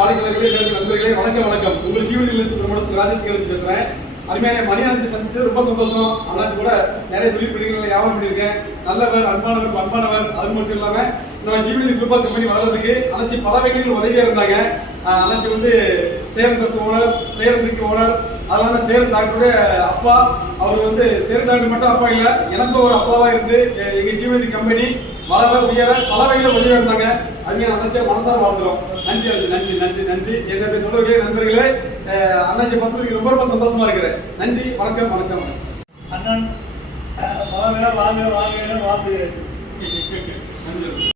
வாடிக்கையாளர்களே நண்பர்களே வணக்கம் வணக்கம் உங்கள் ஜீவனில் லிஸ்ட் ராஜேஷ் பேசுறேன் அருமையான மணி அணைச்சி சந்தித்து ரொம்ப சந்தோஷம். அண்ணாச்சி கூட நிறைய தொழில் பிடிகளை வியாபாரம் பண்ணியிருக்கேன். நல்லவர் அன்பானவர் பண்பானவர் அது மட்டும் இல்லாம நம்ம ஜீவனி குரூப்பா கம்பெனி வளர்றதுக்கு அண்ணாச்சி பல வகைகள் உதவியா இருந்தாங்க. அண்ணாச்சி வந்து சேலம் பஸ் ஓனர் சேலம் பிரிக்கு ஓனர் அதனால சேலம் டாக்டருடைய அப்பா. அவர் வந்து சேலம் டாக்டர் மட்டும் அப்பா இல்லை எனக்கும் ஒரு அப்பாவா இருந்து எங்கள் எங்க கம்பெனி வளர உயர பல வகையில் உதவியா இருந்தாங்க அவங்க அண்ணாச்சியை மனசார வாழ்ந்துடும் நன்றி அஞ்சு நன்றி நன்றி நன்றி. என்னுடைய தொடர்களே நண்பர்களே அண்ணாச்சி பார்த்ததுக்கு ரொம்ப ரொம்ப சந்தோஷமா இருக்கிறேன். நன்றி வணக்கம் வணக்கம் அண்ணன் வாங்க வாங்க வாங்க வாழ்த்துகிறேன்.